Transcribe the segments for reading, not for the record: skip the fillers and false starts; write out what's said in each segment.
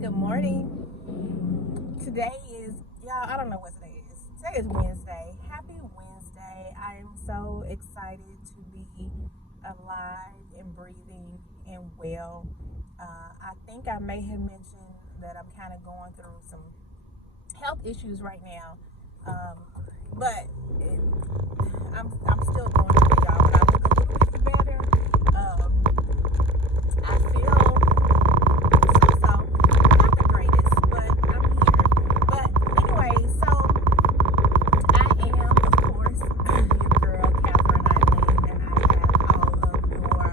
Good morning. Today is, y'all, I don't know what today is. Today is Wednesday. Happy Wednesday. I am so excited to be alive and breathing and well. I think I may have mentioned that I'm kind of going through some health issues right now. But it, I'm still going through it, y'all. But I look a little bit better. I feel so not the greatest, but I'm here. But anyway, so I am, of course, your girl, Catherine Eileen, and I have all of your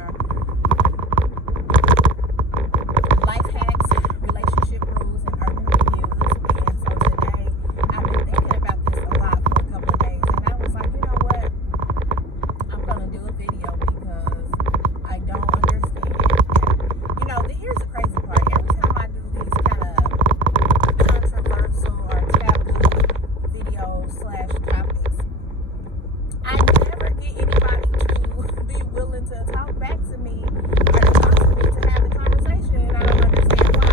life hacks, relationship rules, and urban reviews. And so today, I've been thinking about this a lot for a couple of days, and I was like, you know what? I'm gonna do a video because I don't understand. And here's the crazy part. Every time I do these kind of controversial or taboo videos slash topics, I never get anybody to be willing to talk back to me or to talk to me to have the conversation, and I don't understand why,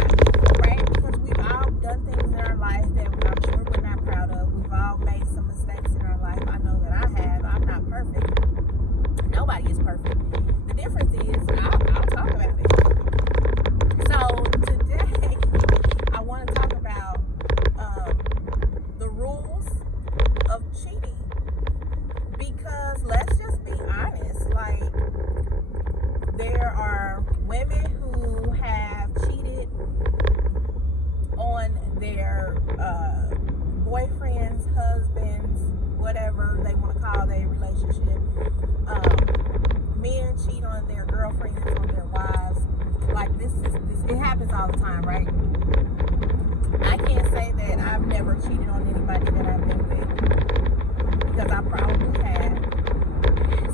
right? Because we've all done things in our life that I'm sure we're not proud of. We've all made some mistakes in our life. I know that I have. I'm not perfect. Nobody is perfect. The difference is I'll talk about it. So today I want to talk about the rules of cheating, because let's just be honest, like, there are women who have cheated on their boyfriends, husbands, whatever they want to call their relationship. Men cheat on their girlfriends, on their wives. Like, this, it happens all the time, right? I can't say that I've never cheated on anybody that I've been with, because I probably have.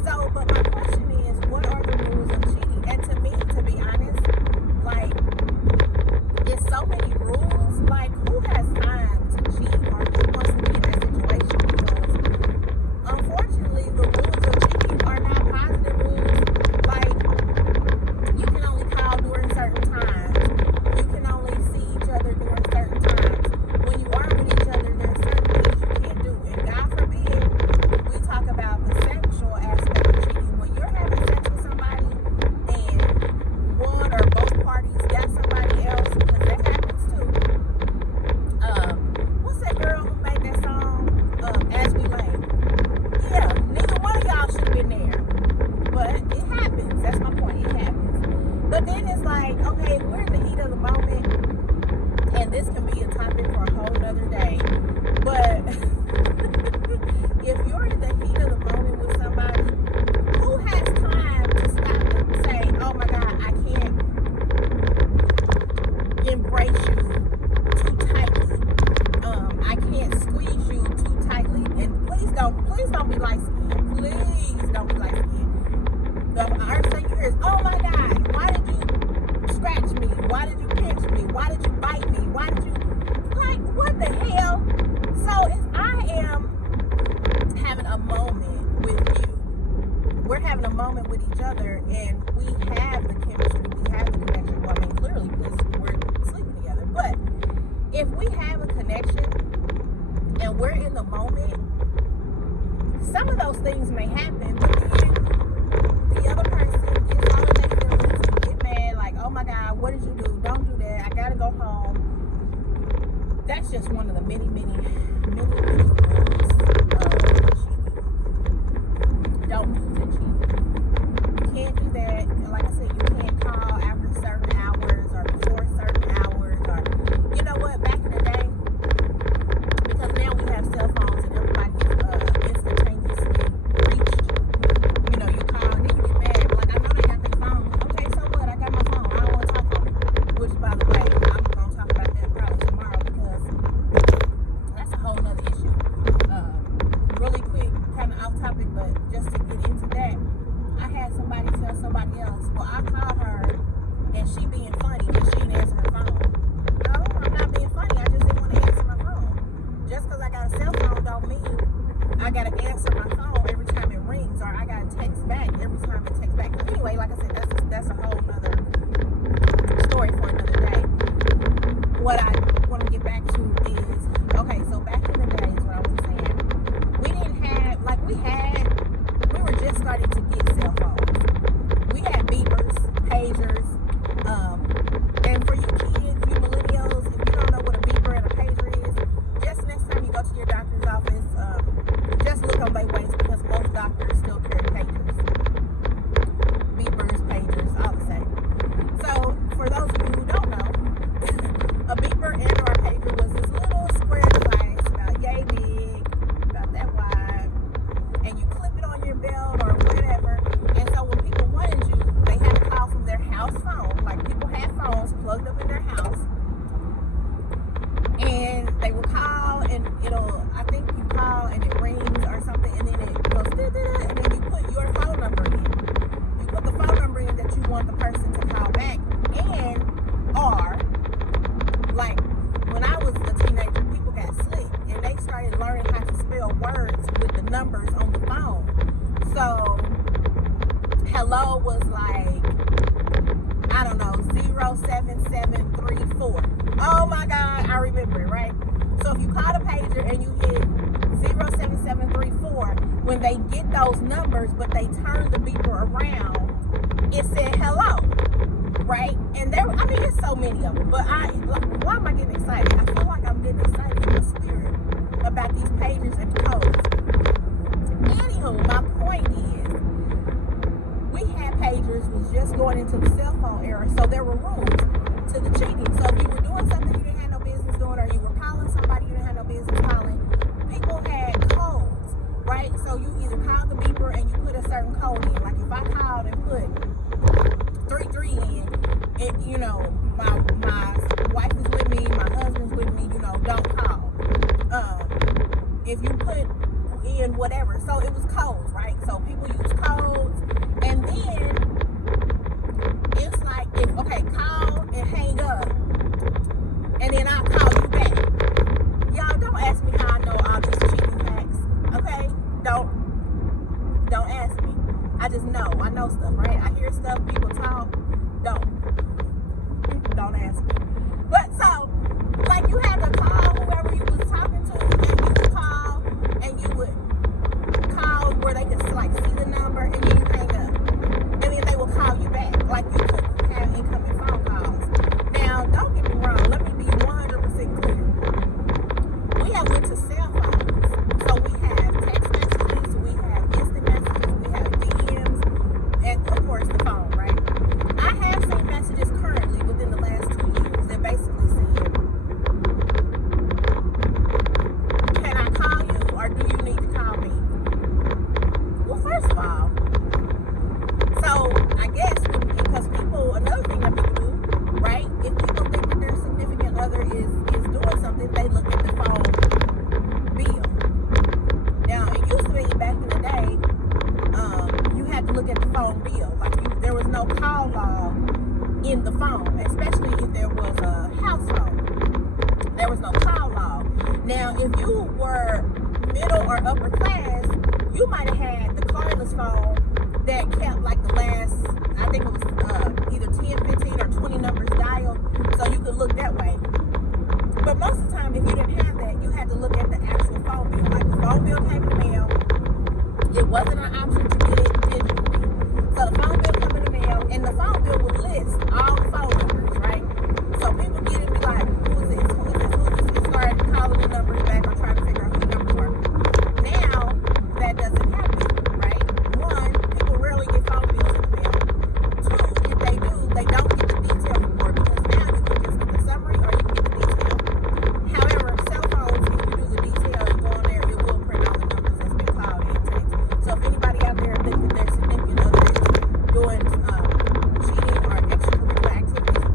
So, but my question is, what are the rules of cheating? And to me, to be honest, like, it's so many rules. Like, who has time to cheat, or who wants to be in that situation? Because unfortunately, the rules of cheating are not positive rules. Like, you can only call during certain times. You can only see each other during certain times. When you are with each other, there's certain things you can't do. And God forbid, we talk about the sexual aspect of cheating. When you're having sex with somebody and one or both parties got somebody else, because that happens too. What's that girl who made that song? As We Lay. Yeah, neither one of y'all should have been there. But it happens. That's my point. It happens. But then it's like, okay, if we're in the heat of the moment, and this can be a topic for a whole nother day, but if you're in the heat of the moment with somebody, who has time to stop and say, oh my God, I can't embrace you too tightly. I can't squeeze you too tightly. And please don't be light skinned. Please don't be light skinned. The first thing you hear is, oh my God, why did you scratch me? Why did you pinch me? Why did you bite me? Why did you, like, what the hell? So if I am having a moment with you, we're having a moment with each other, and we have the chemistry, we have the connection. Well, I mean, clearly, because we're sleeping together. But if we have a connection and we're in the moment, some of those things may happen, but then the other person gets all of their feelings and get mad, like, oh my God, what did you do? Don't do that. I gotta go home. That's just one of the many, many, many, many rules of cheating. Don't use and cheat. You can't do that. And like I said, you can't call after certain hours or before certain hours, or, you know what, back in the day, because now we have cell phones and everybody instantaneously reached you. You call and then you get mad. Like, I know they got their phone. Okay, so what? I got my phone. I don't want to talk on it. Which, by the way, I'm going to talk about that probably tomorrow, because that's a whole nother issue. Really quick, kind of off topic, but just to get into that, I had somebody tell somebody else, well, I called her what I want to get back to is, okay, so back in the days, what I was saying, we didn't have, like, we were just starting to get cell phones. We had beepers, pagers, and for you kids, you millennials, if you don't know what a beeper and a pager is, just next time you go to your doctor's office, just look on their waist, because most doctors still carry pagers. Beepers, pagers, all the same. So, for those of you who don't know, a beeper and or a pager was this little square device about yay big, about that wide, and you clip it on your belt or whatever. And so when people wanted you, they had to call from their house phone. Like, people had phones plugged up in their house, and they will call, and I think you call and it rings or something, and then it goes da-da-da, and then you put your phone number in. You put the phone number in that you want the person to call back, and or like when I was a teenager, people got slick and they started learning how to spell words with the numbers on the phone. So hello was like, I don't know, 07734. Oh my God, I remember it, right? So if you call a pager and you hit 07734, when they get those numbers, but they turn the beeper around, it said hello, right? And there's so many of them, but why am I getting excited? I feel like I'm getting excited in the spirit about these pagers and codes. Anywho, my point is, we had pagers, was just going into the cell phone era, so there were rules to the cheating. So if you were doing something you didn't have no business doing, or you were calling somebody you didn't have no business calling, people had codes, right? So you either called the beeper and you put a certain code in. Like if I called and put 33 in, it, my wife is with me, my husband's with me, don't call. If you put in whatever, so it was codes, right? So people use codes, and then it's like, call and hang up, and then I'll call you back. Y'all, don't ask me how I know all these cheating hacks, okay? Don't ask me. I just know. I know stuff, right? I hear stuff, people talk. Don't ask me. But so, like, you had to call whoever you was talking to, and you would call, and you would call where they could, like, see the number, and then you hang up. And then they will call you back. Like, you couldn't have incoming phone calls. Now, don't get me wrong. Let me be 100% clear. We have went to cell phones. So we have text messages, we have instant messages, we have DMs, and of course the phone, right? I have seen messages currently within the last 2 years that basically said, can I call you, or do you need to call me? Well, first of all, so I guess because another thing that people do, right? If people think that their significant other is doing something, they look at the phone bill. Now, it used to be back in the day, you had to look at the phone bill. Like, there was no call log in the phone, especially if there was a house phone. There was no call log. Now, if you were middle or upper class, you might have had the cordless phone that kept like the last, I think it was either 10, 15, or 20 numbers dialed, so you could look that way. But most of the time, if you didn't have that, you had to look at the actual phone bill. Like, the phone bill came in the mail. It wasn't an option to get it digitally. So the phone bill came in the mail, and the phone bill would list all the phone numbers, right? So people get it and be like, who is this? Who is this? Who is this? And start calling the numbers back or trying to figure out who the numbers were. Now, that doesn't happen, right? One, people rarely get phone bills in the mail. Two, if they do, they don't get the detailed report, because now you can just get the summary or you can get the detail. However, cell phones, if you do the detail and go on there, it will print all the numbers that's been called and text. So if anybody out there thinks that their significant other is doing cheating or extracurricular activities,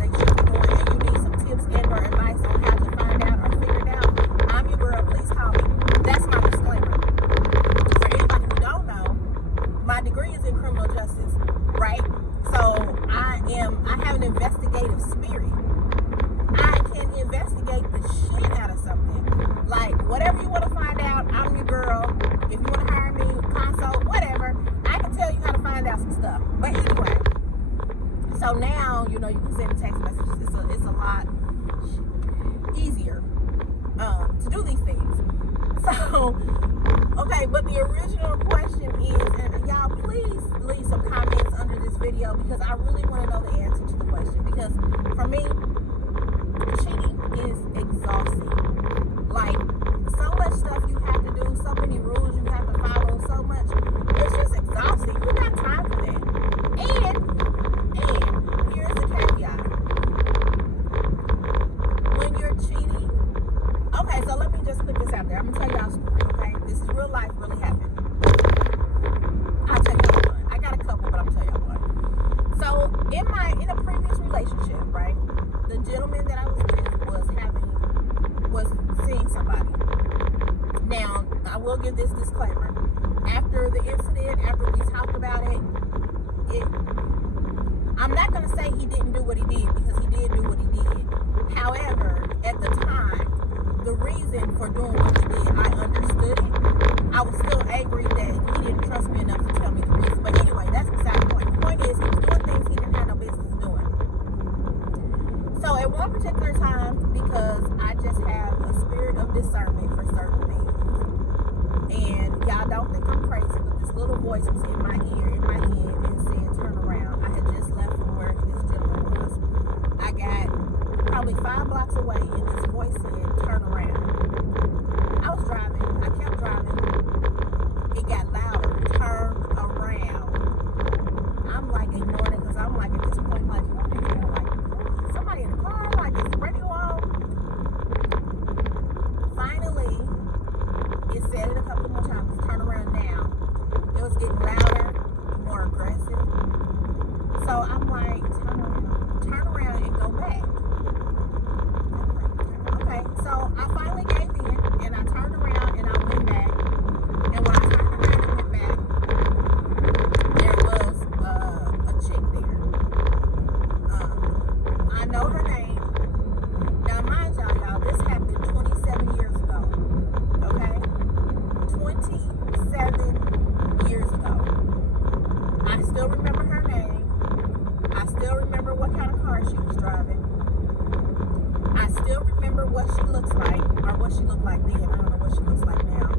video because I really want to know the answer to the question. Because for me, cheating is exhausting. Like, so much stuff you have to do, so many rules you have to follow, so much. It's just exhausting. You got time for that. And here's the caveat. When you're cheating, okay, so let me just put this out there. I'm gonna tell y'all a story, okay? This is real life, really happened. I'll tell y'all one. I got a couple, but I'm gonna tell y'all one. So in a previous relationship, right? The gentleman that I was with was seeing somebody. Now, I will give this disclaimer. After the incident, after we talked about it, I'm not going to say he didn't do what he did, because he did do what he did. However, at the time, the reason for doing what he did, I understood it. I was still angry that he didn't trust me enough to tell me the reason. But anyway, that's beside the point. The point is, he was doing things he didn't have no business doing. So at one particular time, because I just have a spirit of discernment for certain things, and y'all don't think I'm crazy, but this little voice was in my ear, in my head, and said, turn around. I had just left from where this gentleman was. I got probably 5 blocks away, and this voice said, turn around. I was driving. I kept driving. It got louder. Turn around. I'm like ignoring it, because I'm like, at this point, like, what the hell? Like, somebody in the car? Like, is the radio on? Finally, it said it a couple more times. Turn around now. It was getting louder, more aggressive. So I'm like, turn around and go back. Okay, so I finally gave in, and I turned around and I went back. And when I turned around and went back, there was a chick there. I know her name. Now, mind y'all, this happened 27 years ago. Okay? 27 years ago. I still remember her name. I still remember what kind of car she was driving. I still remember what she looks like, or what she looked like then. I don't know what she looks like now.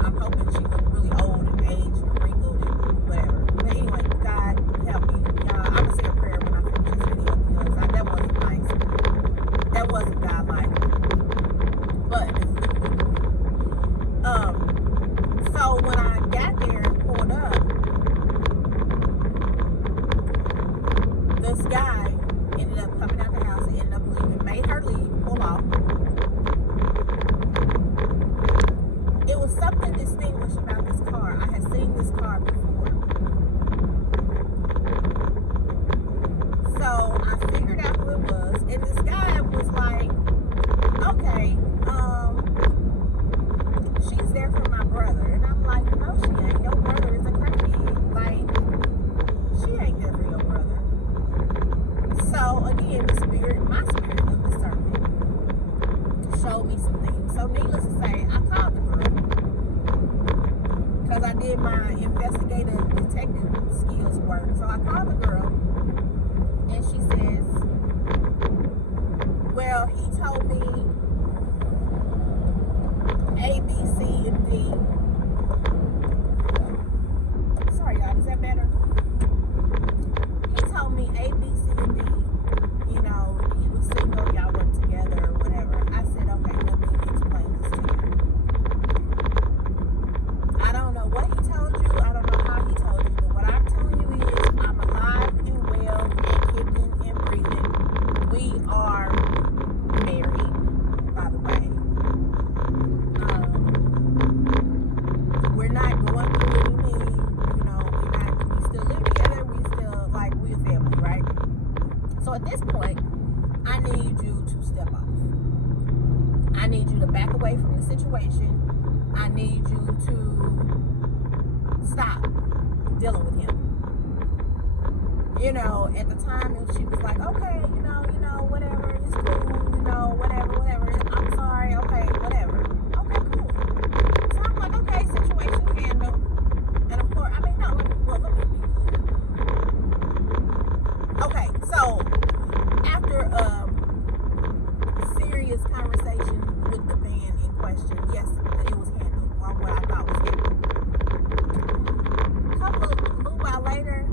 I'm hoping she looked really old and aged and wrinkled and whatever. But anyway, God help me. Y'all, I'm going to say a prayer when I finish this video, because that wasn't nice. That wasn't God-like. But, so when I got there and pulled up, this guy ended up coming out the house and ended up leaving, made her leave, pull off. It was something distinguished about this car. I had seen this car before. So I figured out who it was, and this guy was like, okay, she's there for my brother. And I'm like, no, she ain't. Your brother is a crackhead. Like, she ain't there for your brother. So again, my spirit of discernment showed me some things. So needless to say, I called the girl, because I did my investigative detective skills work. So I called the girl, and she says, well, he told me A, B, C, and D. Sorry, y'all, is that better? He told me A, B, C, and D. You know, he was single, y'all worked together, or whatever. I said, okay, let me explain this to you. I don't know what he told you. I don't know how he told you. But what I'm telling you is, I'm alive and well and kicking and breathing. We are married, by the way. We're not going through anything. You know, we still live together. We still, like, we're a family, right? So at this point, I need you to step off. I need you to back away from the situation. I need you to stop dealing with him. You know, at the time, and she was like, okay, you know, whatever, it's cool, you know, whatever, I'm sorry, okay, whatever. Okay, cool. So I'm like, okay, situation handled. And of course, I mean, no, let me be clear. Okay, so after a serious conversation with the man in question, yes, it was handled, or what I thought was handled. A little while later,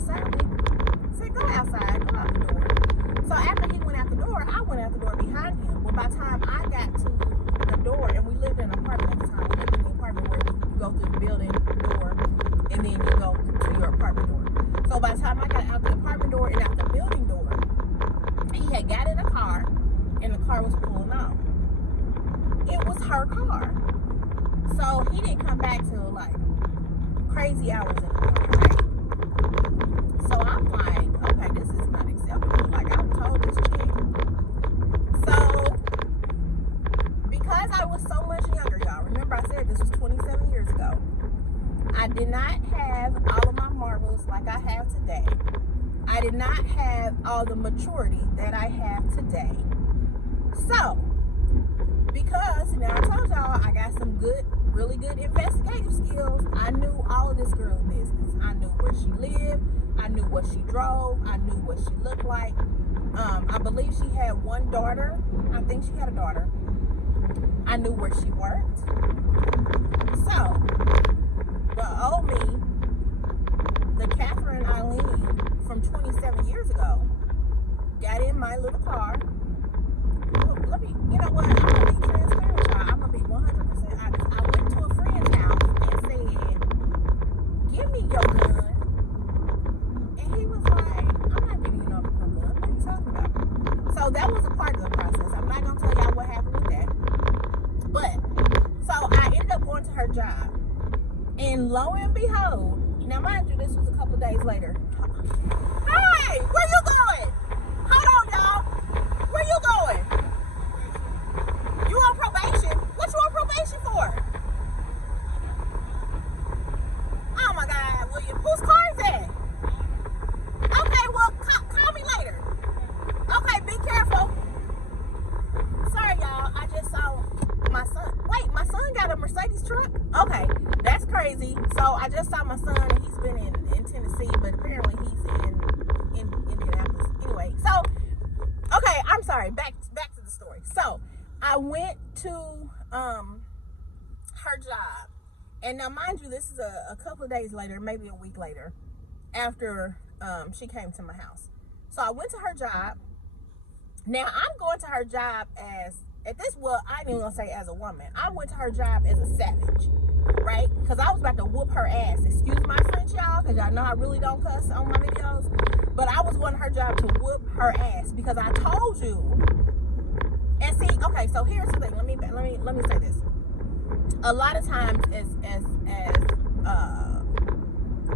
discernment. I said, go outside, go out the door. So after he went out the door, I went out the door behind him. Well, by the time I got to the door, and we lived in an apartment at the time, we lived in the apartment where you go through the building door, and then you go to your apartment door. So by the time I got out the apartment door and out the building door, he had got in a car, and the car was pulling off. It was her car. So he didn't come back till like crazy hours in the morning, right? So I'm like, okay, this is not acceptable. Like, I told this chick. So, because I was so much younger, y'all, remember I said this was 27 years ago, I did not have all of my marbles like I have today. I did not have all the maturity that I have today. So, because now I told y'all I got some good, really good investigative skills, I knew all of this girl's business. I knew where she lived, I knew what she drove, I knew what she looked like. I believe she had one daughter. I think she had a daughter. I knew where she worked. So, the old me, the Catherine Eileen from 27 years ago, got in my little car. Let me, you know what? I'm gonna be transparent with y'all. I'm gonna be 100% honest. I went to a friend's house and said, "Give me your gun." And he was like, "I'm not giving you no gun. What are you talking about?" So that was a part of the process. I'm not gonna tell y'all what happened with that. But so I ended up going to her job, and lo and behold, now mind you, this was a couple of days later. Hey, where you going? Hold on, y'all. Where you going? You on probation? What you on probation for? Oh my God, William. Whose car is that? Okay, well, call me later. Okay, be careful. Sorry, y'all. I just saw my son. Wait, my son got a Mercedes truck? Okay, that's crazy. So I just saw my son, and he's been in Tennessee, but apparently he's in Indianapolis. Anyway, so, okay, I'm sorry. Back to the story. So, I went to her job, and now mind you, this is a couple of days later, maybe a week later, after she came to my house. So I went to her job. Now I'm going to her job as, at this, well, I ain't even gonna say as a woman. I went to her job as a savage, right? Because I was about to whoop her ass. Excuse my French, y'all, because y'all know I really don't cuss on my videos. But I was going to her job to whoop her ass because I told you. And see, okay, so here's the thing. Let me say this. A lot of times, as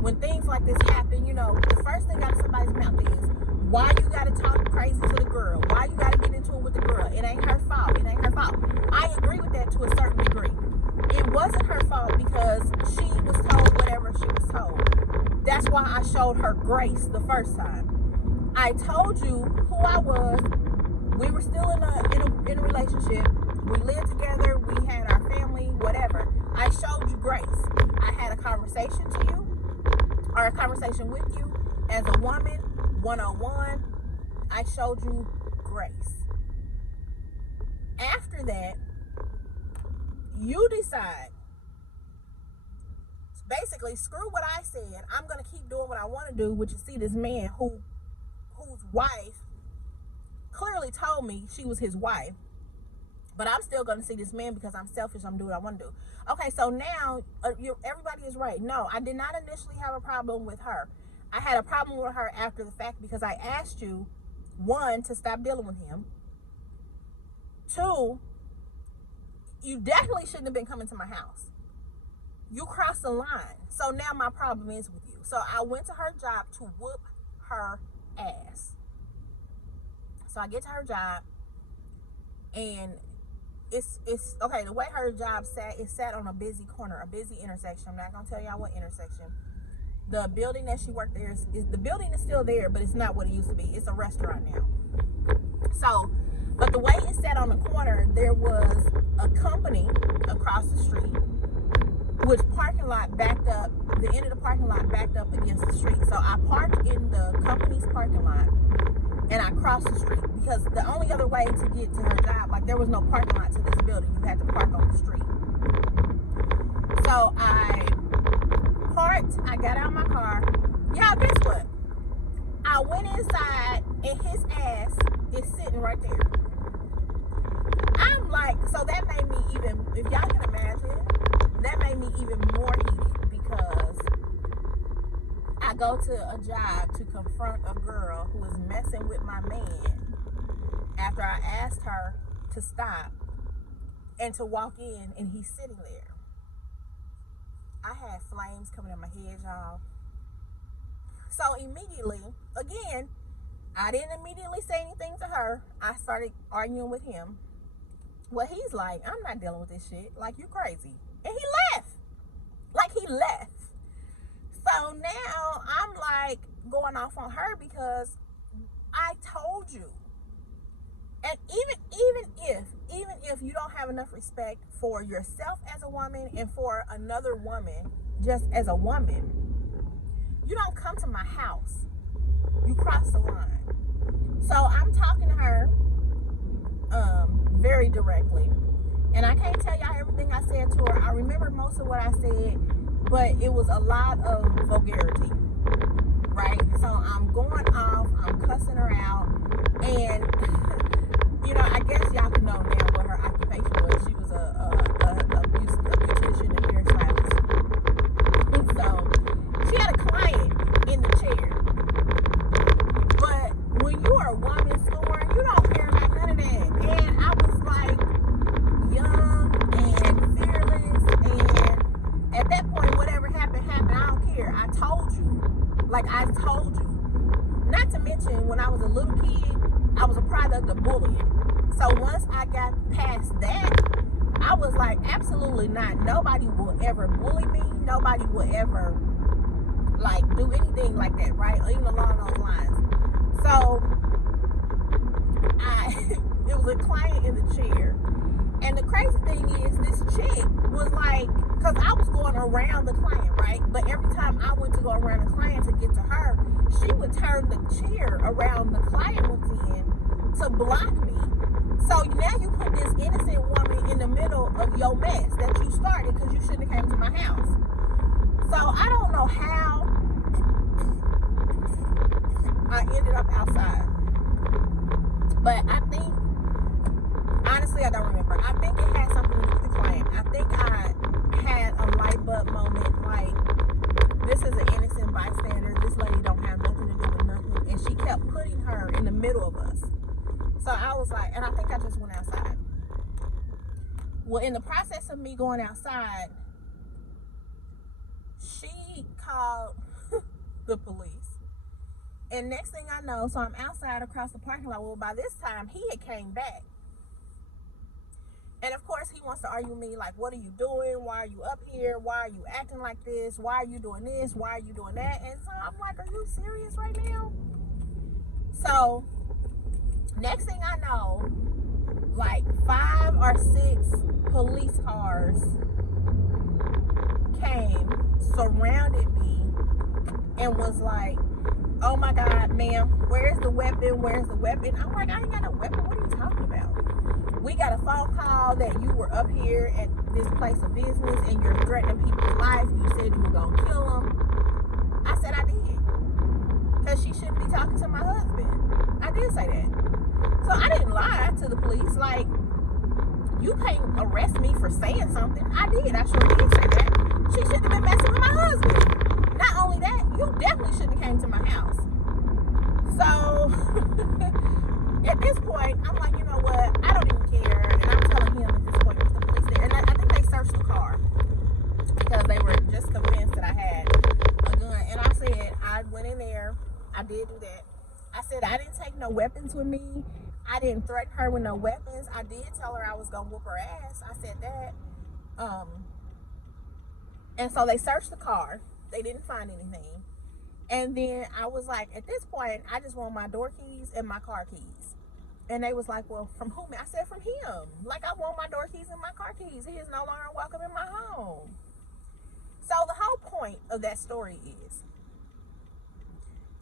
when things like this happen, you know, the first thing out of somebody's mouth is, why you gotta talk crazy to the girl? Why you gotta get into it with the girl? It ain't her fault. It ain't her fault. I agree with that to a certain degree. It wasn't her fault because she was told whatever she was told. That's why I showed her grace the first time. I told you who I was. We were still in a relationship. We lived together. We had our family, whatever. I showed you grace. I had a conversation to you, or a conversation with you as a woman, one-on-one. I showed you grace. After that, you decide. Basically, screw what I said. I'm gonna keep doing what I want to do, which is see this man whose wife clearly told me she was his wife, but I'm still going to see this man because I'm selfish. I'm doing what I want to do. Okay, so now everybody is right. No, I did not initially have a problem with her. I had a problem with her after the fact because I asked you, one, to stop dealing with him. Two, you definitely shouldn't have been coming to my house. You crossed the line. So now my problem is with you. So I went to her job to whoop her ass. So I get to her job, and it's okay. The way her job sat on a busy corner, a busy intersection. I'm not gonna tell y'all what intersection. The building that she worked there is the building is still there, but it's not what it used to be. It's a restaurant now. So, but the way it sat on the corner, there was a company across the street, which parking lot backed up. The end of the parking lot backed up against the street. So I parked in the company's parking lot. And I crossed the street because the only other way to get to her job, like there was no parking lot to this building. You had to park on the street. So I parked, I got out of my car. Y'all, guess what? went inside and his ass is sitting right there. I'm like, so that made me even, if y'all can imagine, that made me even more heated because I go to a job to confront a girl who is messing with my man after I asked her to stop and to walk in, and he's sitting there. I had flames coming in my head, y'all. So immediately, again, I didn't immediately say anything to her. I started arguing with him. Well, he's like, I'm not dealing with this shit. Like, you crazy. And he left. Like, he left. So now I'm like going off on her because I told you. And even if you don't have enough respect for yourself as a woman and for another woman just as a woman, you don't come to my house. You cross the line. So I'm talking to her very directly. And I can't tell y'all everything I said to her. I remember most of what I said, but it was a lot of vulgarity, right? So I'm going off, I'm cussing her out, and I guess y'all can know now what her occupation was. She was a beautician and hairstylist. And so she had a client in the chair. But when you are a woman scorned, you don't care about none of that. And I was like young and fearless, and at that point, whatever happened, I don't care. I told you. Like, I told you. Not to mention, when I was a little kid, I was a product of bullying. So once I got past that, I was like, absolutely not. Nobody will ever bully me. Nobody will ever, like, do anything like that, right? Or even along those lines. So, it was a client in the chair. And the crazy thing is, this chick was like, because I was going around the client, right? But every time I went to go around the client to get to her, she would turn the chair around the client was in to block me. So now you put this innocent woman in the middle of your mess that you started because you shouldn't have came to my house. So I don't know how I ended up outside. But I think, honestly, I don't remember. I think it had something to do with the client. I think I had a light bulb moment, like, this is an innocent bystander. This lady don't have nothing to do with nothing. And she kept putting her in the middle of us. So I was like, and I think I just went outside. Well, in the process of me going outside, she called the police. And next thing I know, so I'm outside across the parking lot. Well, by this time, he had came back. And of course, he wants to argue with me, like, what are you doing? Why are you up here? Why are you acting like this? Why are you doing this? Why are you doing that? And so I'm like, are you serious right now? So next thing I know, like 5 or 6 police cars came, surrounded me, and was like, oh my God, ma'am, where's the weapon? Where's the weapon? I'm like, I ain't got no weapon. What are you talking about? We got a phone call that you were up here at this place of business and you're threatening people's life. You said you were going to kill them. I said I did. Because she shouldn't be talking to my husband. I did say that. So I didn't lie to the police. Like, you can't arrest me for saying something. I did. I sure did say that. She shouldn't have been messing with my husband. Not only that, you definitely shouldn't have came to my house. So at this point, I'm like, you know what? I don't even care. And I'm telling him at this point, with the police there. And I think they searched the car because they were just convinced that I had a gun. And I said, I went in there. I did do that. I said, I didn't take no weapons with me. I didn't threaten her with no weapons. I did tell her I was going to whoop her ass. I said that. And so they searched the car. They didn't find anything. And then I was like, at this point, I just want my door keys and my car keys. And they was like, well, from whom? I said, from him. Like, I want my door keys and my car keys. He is no longer welcome in my home. So the whole point of that story is,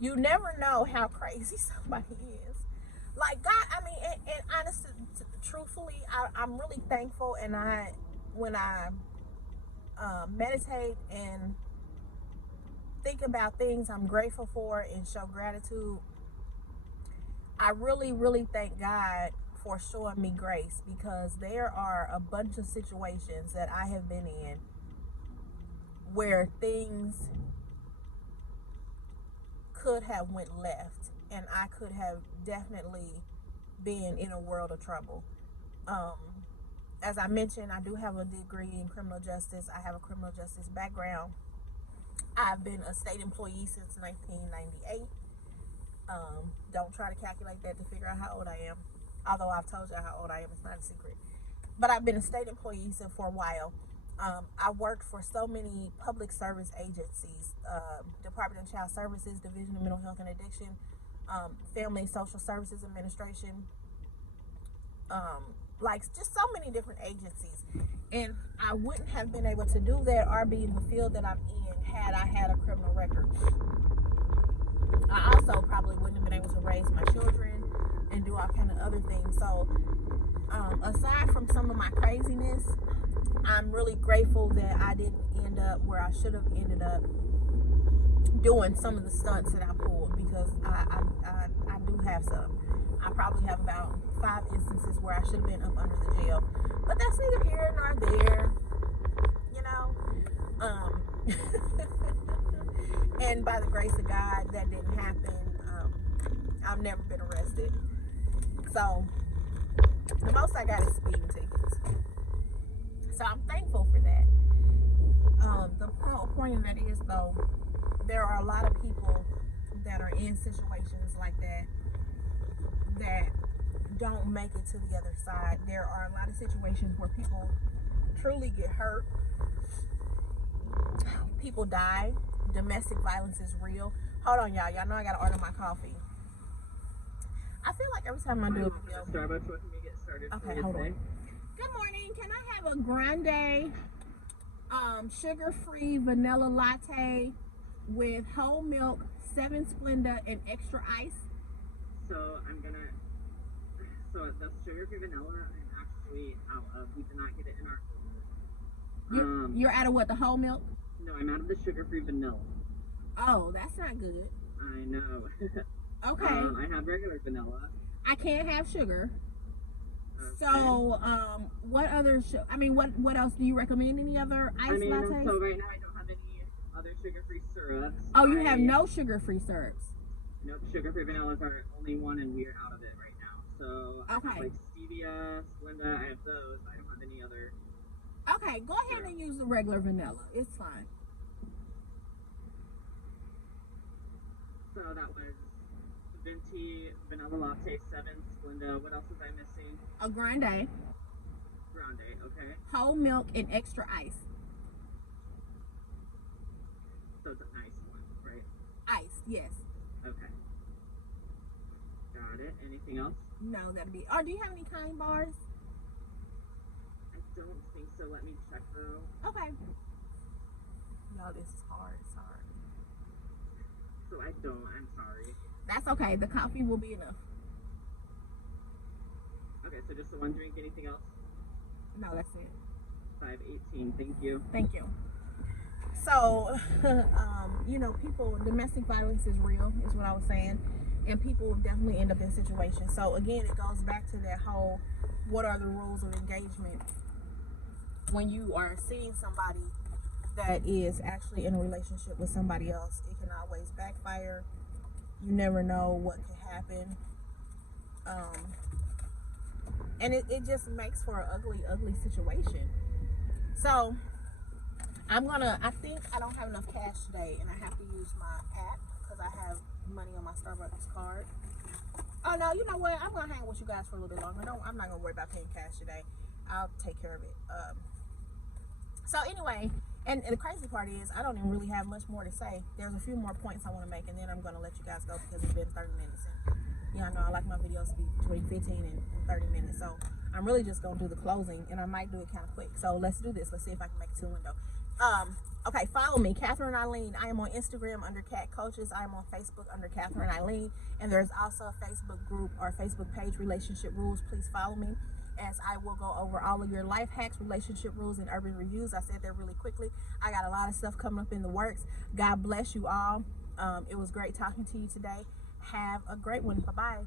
you never know how crazy somebody is. Like, God, I mean, and honestly, truthfully, I'm really thankful. And when I meditate and think about things I'm grateful for and show gratitude, I really, really thank God for showing me grace, because there are a bunch of situations that I have been in where things could have went left, and I could have definitely been in a world of trouble. Um, as I mentioned, I do have a degree in criminal justice. I have a criminal justice background. I've been a state employee since 1998. Don't try to calculate that to figure out how old I am. Although I've told you how old I am, it's not a secret. But I've been a state employee for a while. I worked for so many public service agencies, Department of Child Services, Division of Mental Health and Addiction, Family and Social Services Administration, like just so many different agencies. And I wouldn't have been able to do that or be in the field that I'm in had I had a criminal record. I also probably wouldn't have been able to raise my children and do all kind of other things. So aside from some of my craziness, I'm really grateful that I didn't end up where I should have ended up doing some of the stunts that I pulled, because I do have some. I probably have about 5 instances where I should have been up under the jail, but that's neither here nor there, you know. And by the grace of God, that didn't happen. I've never been arrested, so the most I got is speeding tickets. So I'm thankful for that. The whole point of that is, though, there are a lot of people that are in situations like that that don't make it to the other side. There are a lot of situations where people truly get hurt. People die. Domestic violence is real. Hold on, y'all. Y'all know I gotta order my coffee. I feel like every time I do a video. Starbucks, what can we get started? Okay, hold on. Good morning. Can I have a grande sugar-free vanilla latte with whole milk, 7 Splenda, and extra ice? So the sugar-free vanilla, I'm actually out of. We did not get it in our order. You're out of what, the whole milk? No, I'm out of the sugar-free vanilla. Oh, that's not good. I know. Okay. I have regular vanilla. I can't have sugar. Okay. So, what other? What else do you recommend? Any other ice lattes? So right now I don't have any other sugar-free syrups. Oh, you have no sugar-free syrups. Nope, sugar-free vanilla is our only one, and we're out of it right now. So I have like stevia, Splenda. I have those. I don't have any other. Okay, go ahead and use the regular vanilla. It's fine. So that was venti, vanilla latte, 7 Splenda. What else was I missing? A grande. Grande, okay. Whole milk and extra ice. So it's an ice one, right? Ice, yes. Okay. Got it. Anything else? No, that'd be. Or do you have any kind bars? I don't think so. Let me check though. Okay. Y'all, this is hard. It's hard. So I don't. I'm sorry. That's okay. The coffee will be enough. Okay, so just the one drink. Anything else? No, that's it. 518. Thank you. Thank you. So, people, domestic violence is real, is what I was saying. And people definitely end up in situations. So, again, it goes back to that whole, what are the rules of engagement when you are seeing somebody that is actually in a relationship with somebody else? It can always backfire. You never know what could happen. And it just makes for an ugly situation. So, I think I don't have enough cash today, and I have to use my app because I have money on my Starbucks card. Oh, no, you know what? I'm going to hang with you guys for a little bit longer. I'm not going to worry about paying cash today. I'll take care of it. So anyway, and the crazy part is I don't even really have much more to say. There's a few more points I want to make, and then I'm going to let you guys go because it's been 30 minutes. And, I know I like my videos to be between 15 and 30 minutes. So I'm really just going to do the closing, and I might do it kind of quick. So let's do this. Let's see if I can make it to the window. Okay, follow me, Catherine Eileen. I am on Instagram under Cat Coaches. I am on Facebook under Catherine Eileen. And there's also a Facebook group or Facebook page, Relationship Rules. Please follow me as I will go over all of your life hacks, relationship rules, and urban reviews. I said that really quickly. I got a lot of stuff coming up in the works. God bless you all. It was great talking to you today. Have a great one. Bye-bye.